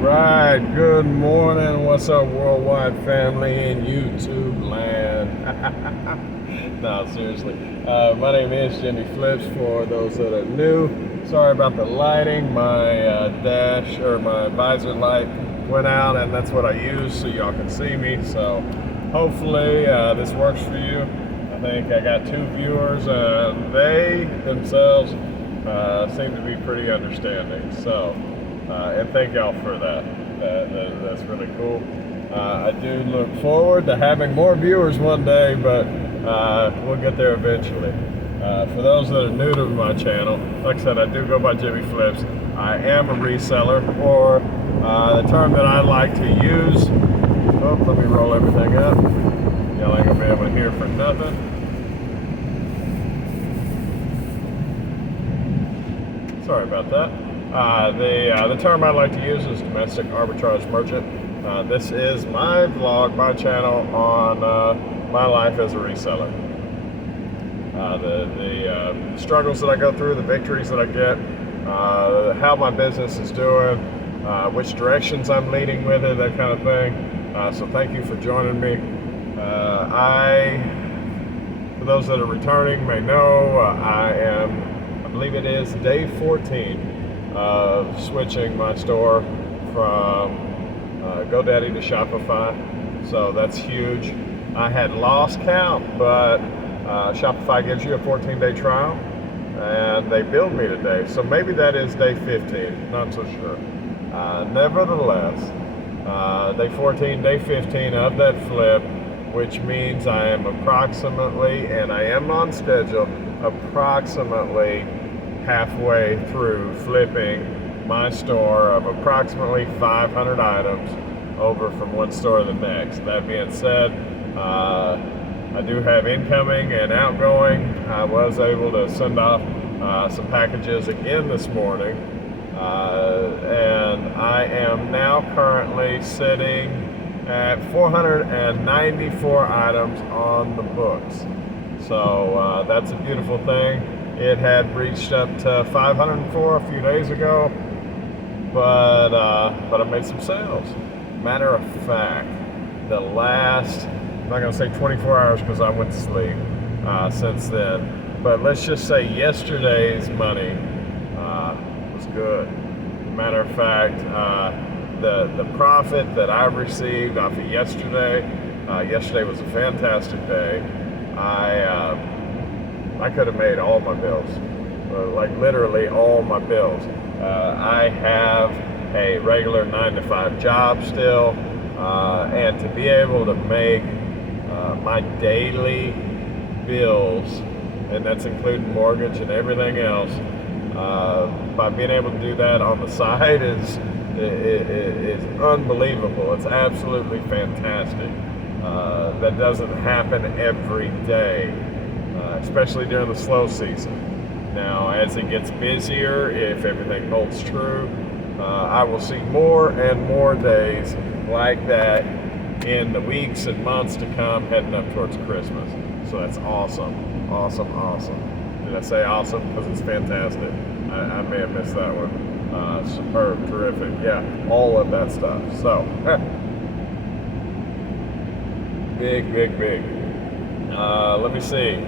Right, good morning. What's up, worldwide family in YouTube land? No, seriously. My name is Jimmy Flips for those that are new. Sorry about the lighting. My dash or my visor light went out, and that's what I use so y'all can see me. So hopefully this works for you. I think I got 2 viewers, and they themselves seem to be pretty understanding. So. And thank y'all for that. That's really cool. I do look forward to having more viewers one day, but we'll get there eventually. For those that are new to my channel, like I said, I do go by Jimmy Flips. I am a reseller, or the term that I like to use. Oh, let me roll everything up. Y'all ain't gonna be able to hear for nothing. Sorry about that. The term I like to use is domestic arbitrage merchant. This is my vlog, my channel on my life as a reseller. The struggles that I go through, the victories that I get, how my business is doing, which directions I'm leading with it, that kind of thing. So thank you for joining me. For those that are returning may know, I believe it is day 14 of switching my store from GoDaddy to Shopify. So that's huge. I had lost count, but Shopify gives you a 14-day trial, and they billed me today. So maybe that is day 15, not so sure. Nevertheless, day 14, day 15 of that flip, which means I am approximately, and I am on schedule, approximately halfway through flipping my store of approximately 500 items over from one store to the next. That being said, I do have incoming and outgoing. I was able to send off some packages again this morning, and I am now currently sitting at 494 items on the books. So that's a beautiful thing. It had reached up to 504 a few days ago, but I made some sales. Matter of fact, the last, I'm not gonna say 24 hours because I went to sleep since then, but let's just say yesterday's money was good. Matter of fact, the profit that I received off of yesterday was a fantastic day. I could have made all my bills, like literally all my bills. I have a regular 9-to-5 job still, and to be able to make my daily bills, and that's including mortgage and everything else, by being able to do that on the side is unbelievable. It's absolutely fantastic. That doesn't happen every day. Especially during the slow season. Now, as it gets busier, if everything holds true, I will see more and more days like that in the weeks and months to come heading up towards Christmas. So that's awesome, awesome, awesome. Did I say awesome? Because it's fantastic. I may have missed that one. Superb, terrific, yeah, all of that stuff. So, big. Let me see.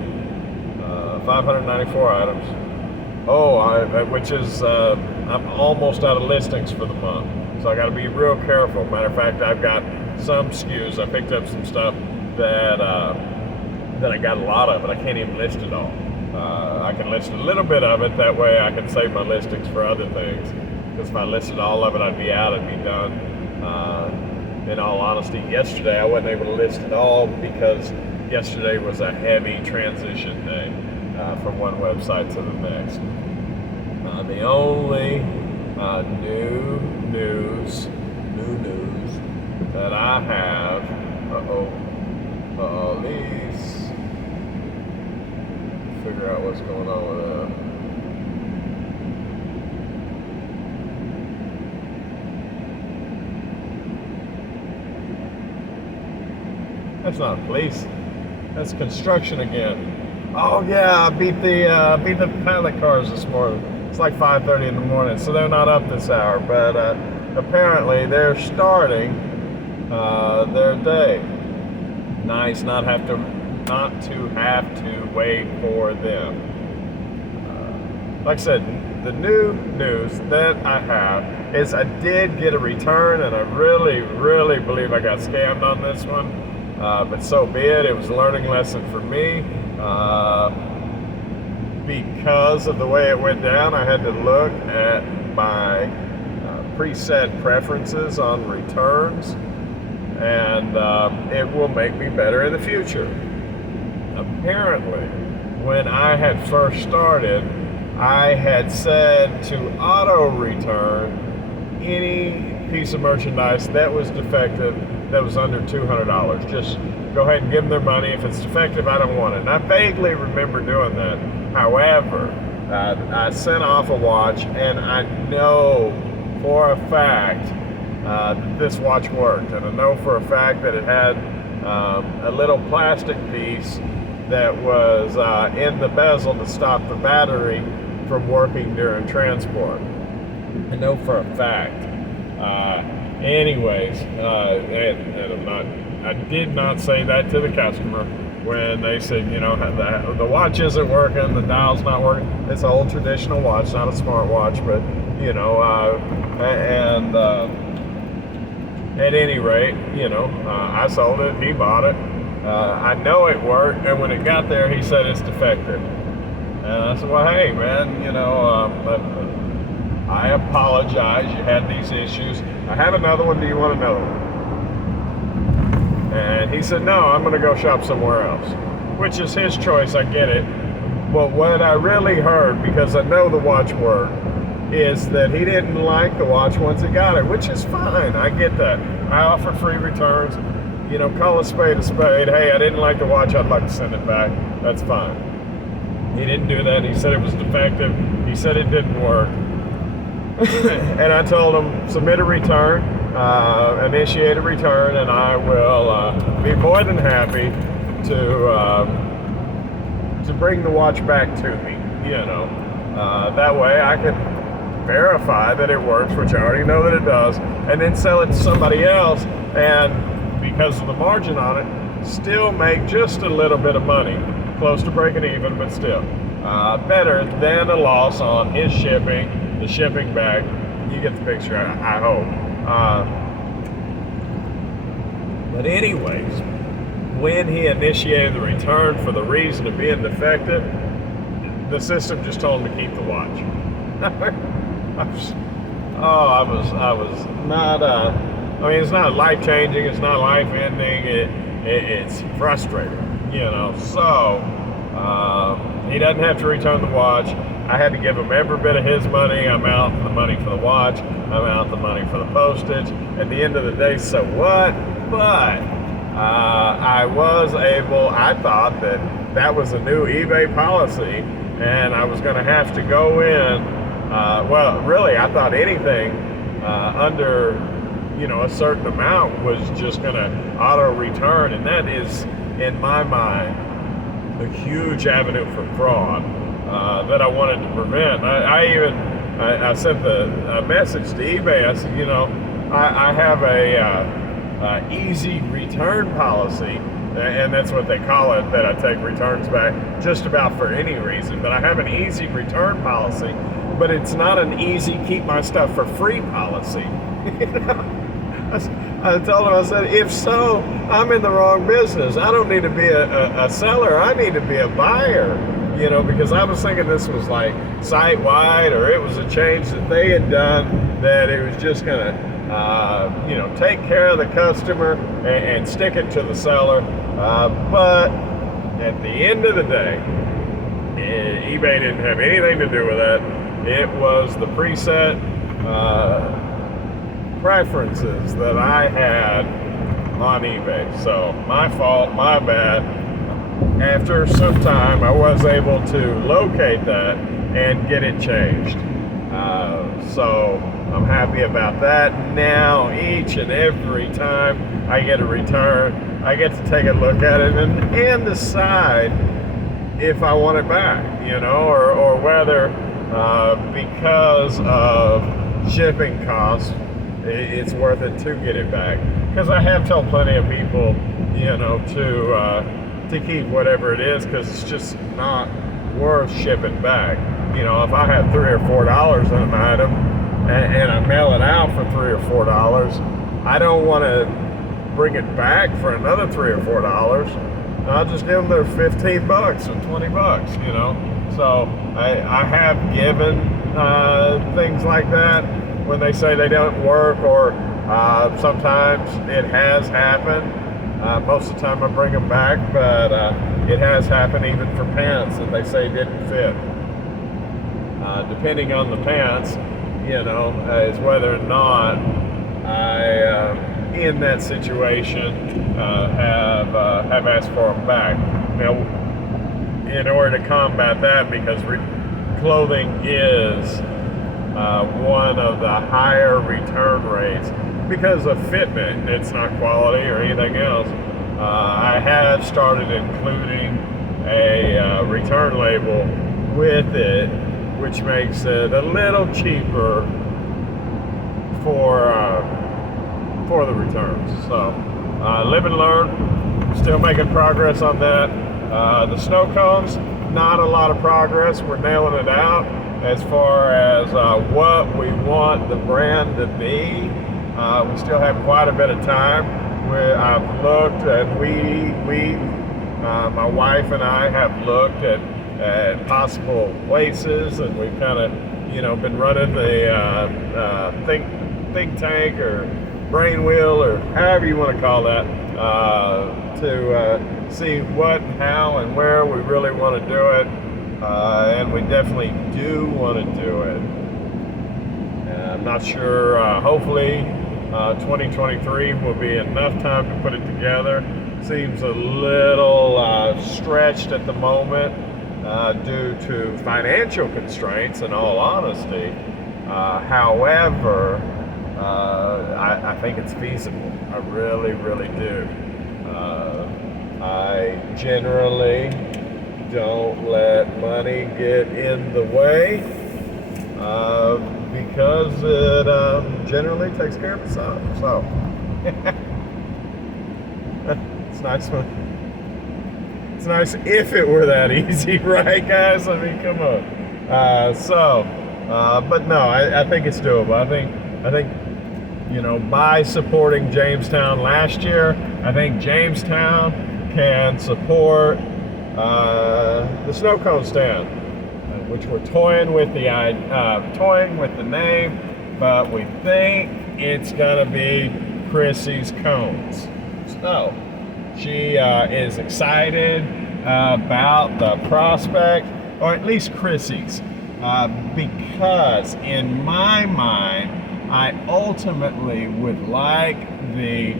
594 items. Which is, I'm almost out of listings for the month. So I gotta be real careful. Matter of fact, I've got some SKUs. I picked up some stuff that I got a lot of, but I can't even list it all. I can list a little bit of it, that way I can save my listings for other things. Because if I listed all of it, I'd be out, I'd be done. In all honesty, yesterday I wasn't able to list it all because yesterday was a heavy transition day from one website to the next. The only new news that I have, please figure out what's going on with that. That's not police. That's construction again. Oh yeah, I beat the pallet cars this morning. It's like 5:30 in the morning, so they're not up this hour. But apparently they're starting their day. Nice not to have to wait for them. Like I said, the new news that I have is I did get a return, and I really, really believe I got scammed on this one. But so be it. It was a learning lesson for me. Because of the way it went down, I had to look at my preset preferences on returns, and it will make me better in the future. Apparently, when I had first started, I had said to auto return any piece of merchandise that was defective that was under $200. Just go ahead and give them their money. If it's defective, I don't want it. And I vaguely remember doing that. However, I sent off a watch, and I know for a fact that this watch worked. And I know for a fact that it had a little plastic piece that was in the bezel to stop the battery from working during transport. I know for a fact. Anyways, and I did not say that to the customer when they said, the watch isn't working, the dial's not working. It's an old traditional watch, not a smart watch, but at any rate, I sold it, he bought it. I know it worked, and when it got there, he said it's defective. And I said, well, hey, man, I apologize, you had these issues. I have another one, do you want another one? And he said, no, I'm going to go shop somewhere else, which is his choice, I get it. But what I really heard, because I know the watch worked, is that he didn't like the watch once he got it, which is fine, I get that. I offer free returns, call a spade a spade. Hey, I didn't like the watch, I'd like to send it back, that's fine. He didn't do that, he said it was defective, he said it didn't work. And I told him, submit a return, initiate a return, and I will be more than happy to bring the watch back to me. That way I can verify that it works, which I already know that it does, and then sell it to somebody else, and because of the margin on it, still make just a little bit of money, close to breaking even, but still better than a loss on his shipping, the shipping back. You get the picture, I hope. But anyways, when he initiated the return for the reason of being defective, the system just told him to keep the watch. I was not. It's not life changing. It's not life ending. It's frustrating. So he doesn't have to return the watch. I had to give him every bit of his money. I'm out the money for the watch. I'm out the money for the postage. At the end of the day, so what? But I was able, I thought that was a new eBay policy, and I was going to have to go in. Really, I thought anything under, a certain amount was just going to auto return, and that is, in my mind, a huge avenue for fraud that I wanted to prevent. I sent a message to eBay. I said, I have a easy return policy, and that's what they call it, that I take returns back just about for any reason. But I have an easy return policy, but it's not an easy keep my stuff for free policy. I told him, I said, if so, I'm in the wrong business. I don't need to be a seller. I need to be a buyer, because I was thinking this was like site-wide, or it was a change that they had done, that it was just going to, take care of the customer and stick it to the seller. But at the end of the day, eBay didn't have anything to do with that. It was the preset preferences that I had on eBay. So my fault, my bad. After some time, I was able to locate that and get it changed. So I'm happy about that. Now, each and every time I get a return, I get to take a look at it and decide if I want it back, or whether because of shipping costs, it's worth it to get it back. Because I have told plenty of people, to keep whatever it is, because it's just not worth shipping back. If I have $3 or $4 in an item and I mail it out for $3 or $4, I don't want to bring it back for another $3 or $4. I'll just give them their 15 bucks or 20 bucks, So I have given things like that when they say they don't work, or sometimes it has happened. Most of the time I bring them back, but it has happened even for pants that they say didn't fit. Depending on the pants, is whether or not I, in that situation, have asked for them back. Now, in order to combat that, because clothing is one of the higher return rates because of fitment, it's not quality or anything else. I have started including a return label with it, which makes it a little cheaper for the returns. So live and learn. Still making progress on that. The snow cones, not a lot of progress. We're nailing it out as far as what we want the brand to be. We still have quite a bit of time. I've looked, and my wife and I have looked at possible places, and we've kind of, been running the think tank or brain wheel, or however you want to call that, to see what, how, and where we really want to do it. And we definitely do want to do it. And I'm not sure, hopefully 2023 will be enough time to put it together. Seems a little stretched at the moment due to financial constraints, in all honesty. However, I think it's feasible. I really, really do. I generally don't let money get in the way because it generally takes care of itself. So it's nice it's nice if it were that easy, right, guys? I mean, come on. But no, I think it's doable. I think by supporting Jamestown last year, I think Jamestown can support the snow cone stand, which we're toying with the name, but we think it's gonna be Chrissy's Cones. So she is excited about the prospect, or at least Chrissy's, because in my mind, I ultimately would like the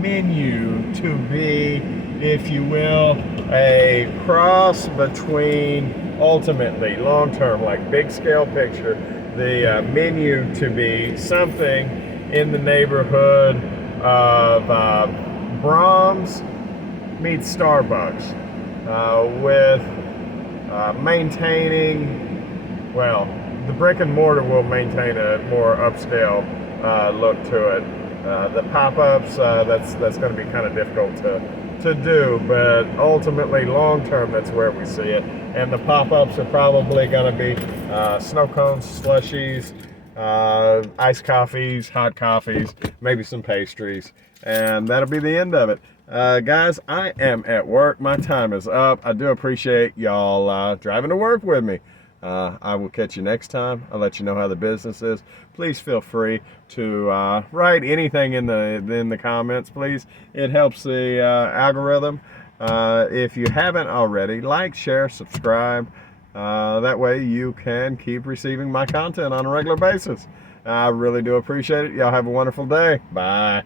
menu to be, if you will, a cross between, ultimately, long-term, like big scale picture, the menu to be something in the neighborhood of Brahms meets Starbucks, with maintaining, well, the brick and mortar will maintain a more upscale look to it. The pop-ups, that's going to be kind of difficult to do, but ultimately, long-term, that's where we see it. And the pop-ups are probably going to be snow cones, slushies, iced coffees, hot coffees, maybe some pastries, and that'll be the end of it. Guys, I am at work. My time is up. I do appreciate y'all driving to work with me. I will catch you next time. I'll let you know how the business is. Please feel free to write anything in the comments, please. It helps the algorithm. If you haven't already, like, share, subscribe. That way you can keep receiving my content on a regular basis. I really do appreciate it. Y'all have a wonderful day. Bye.